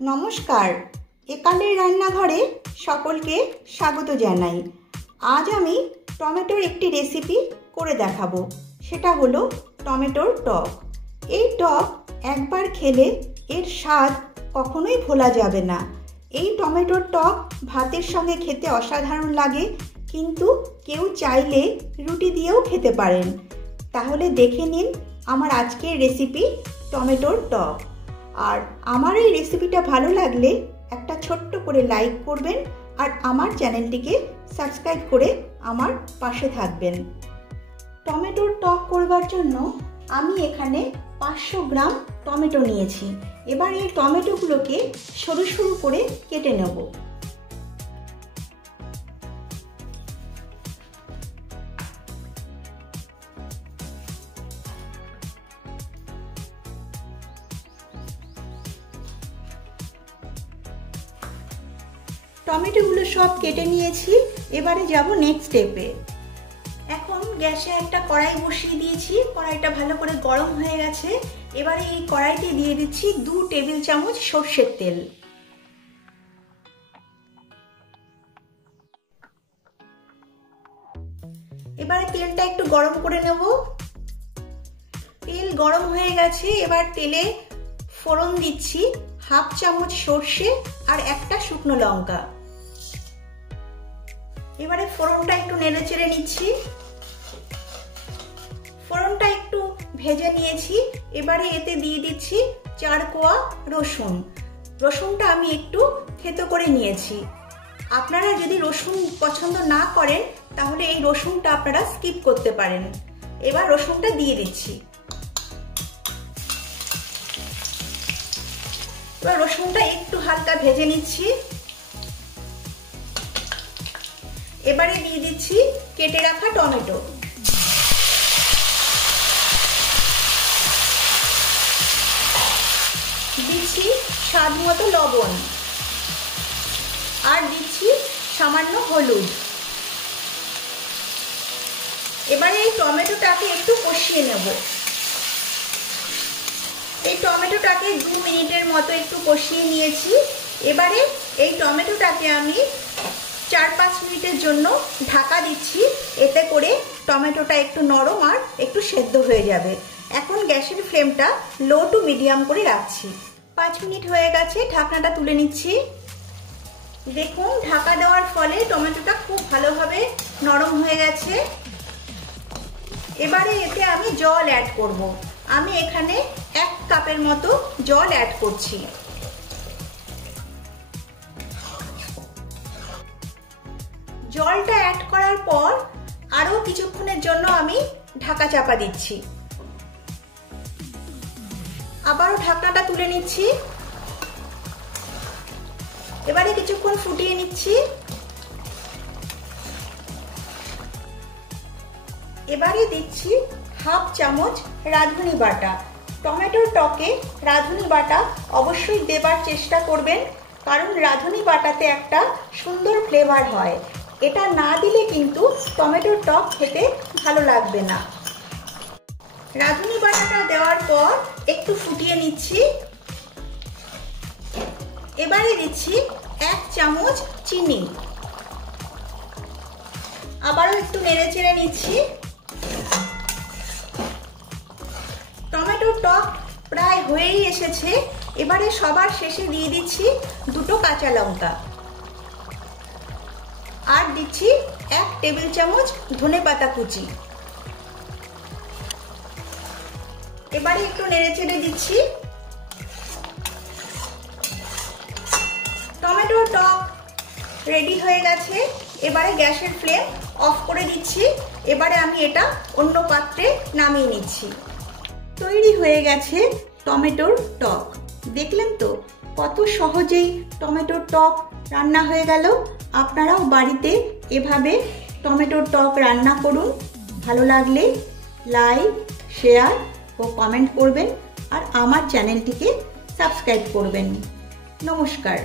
নমস্কার, একালের রান্নাঘরে সকলকে স্বাগত জানাই। আজ আমি টমেটোর একটি রেসিপি করে দেখাবো। সেটা হলো টমেটোর টক। এই টক একবার খেলে এর স্বাদ কখনোই ভোলা যাবে না। এই টমেটোর টক ভাতের সঙ্গে খেতে অসাধারণ লাগে, কিন্তু কেউ চাইলে রুটি দিয়েও খেতে পারেন। তাহলে দেখে নিন আমার আজকের রেসিপি টমেটোর টক। আর আমার এই রেসিপিটা ভালো লাগলে একটা ছোট্ট করে লাইক করবেন আর আমার চ্যানেলটিকে সাবস্ক্রাইব করে আমার পাশে থাকবেন। টমেটোর টক করবার জন্য আমি এখানে 500 গ্রাম টমেটো নিয়েছি। এবার এই টমেটোগুলোকে সরু সরু করে কেটে নেব। টমেটোগুলো সব কেটে নিয়েছি। এবারে যাব নেক্সট স্টেপে। এখন গ্যাসে একটা কড়াই বসিয়ে দিয়েছি। কড়াইটা ভালো করে গরম হয়ে গেছে। এবারে এই কড়াইতে দিয়ে দিচ্ছি 2 টেবিল চামচ সরষের তেল। এবারে তেলটা একটু গরম করে নেব। তেল গরম হয়ে গেছে। এবার তেলে ফোড়ন দিচ্ছি 1/2 চামচ সরষে আর একটা শুকনো লঙ্কা। এবারে ফোড়নটা একটু নেড়ে চেড়ে নিচ্ছি। ফোড়নটা একটু ভেজে নিয়েছি। এবারে এতে দিয়ে দিচ্ছি 4 কোয়া রসুন। রসুনটা আমি একটু থেতো করে নিয়েছি। আপনারা যদি রসুন পছন্দ না করেন তাহলে এই রসুনটা আপনারা স্কিপ করতে পারেন। এবার রসুনটা দিয়ে দিচ্ছি। এবার রসুনটা একটু হালকা ভেজে নিচ্ছি। এবারে দিয়ে দিচ্ছি কেটে রাখা টমেটো। দিচ্ছি স্বাদ মতো লবণ আর দিচ্ছি সামান্য হলুদ। এবারে এই টমেটোটাকে একটু কষিয়ে নেব। এই টমেটোটাকে 2 মিনিটের মতো একটু কষিয়ে নিয়েছি। এবারে এই টমেটোটাকে আমি 4-5 মিনিটের জন্য ঢাকা দিচ্ছি। এতে করে টমেটোটা একটু নরম আর একটু সেদ্ধ হয়ে যাবে। এখন গ্যাসের ফ্লেমটা লো টু মিডিয়াম করে রাখছি। 5 মিনিট হয়ে গেছে। ঢাকনাটা তুলে নিচ্ছি। দেখুন ঢাকা দেওয়ার ফলে টমেটোটা খুব ভালোভাবে নরম হয়ে গেছে। এবারে এতে আমি জল অ্যাড করব। আমি এখানে 1 কাপের মতো জল অ্যাড করছি। জলটা অ্যাড করার পর আরো কিছুক্ষণের জন্য আমি ঢাকা চাপা দিচ্ছি। আবারও ঢাকনাটা তুলে নিচ্ছি। এবারে কিছুক্ষণ ফুটিয়ে নিচ্ছি। এবারে দিচ্ছি 1/2 চামচ রাঁধুনি বাটা। টমেটোর টকে রাঁধুনি বাটা অবশ্যই দেবার চেষ্টা করবেন, কারণ রাঁধুনি বাটাতে একটা সুন্দর ফ্লেভার হয়। এটা না দিলে কিন্তু টমেটোর টক খেতে ভালো লাগবে না। রাঁধুনি বাটাটা দেওয়ার পর একটু ফুটিয়ে নিচ্ছি। এবারে দিচ্ছি 1 চামচ চিনি। আবারও একটু নেড়ে চেড়ে নিচ্ছি। টমেটোর টক প্রায় হয়েই এসেছে। এবারে সবার শেষে দিয়ে দিচ্ছি 2 কাঁচা লঙ্কা আর দিচ্ছি 1 টেবিল চামচ ধনেপাতা কুচি। এবারে একটু নেড়ে চেড়ে দিচ্ছি। টমেটোর টক রেডি হয়ে গেছে। এবারে গ্যাসের ফ্লেম অফ করে দিচ্ছি। এবারে আমি এটা অন্য পাত্রে নামিয়ে নিচ্ছি। তৈরি হয়ে গেছে টমেটোর টক। দেখলেন তো কত সহজেই টমেটোর টক রান্না হয়ে গেল। আপনারাও বাড়িতে এভাবে টমেটোর টক রান্না করুন। ভালো লাগলে লাইক, শেয়ার ও কমেন্ট করবেন আর আমার চ্যানেলটিকে সাবস্ক্রাইব করবেন। নমস্কার।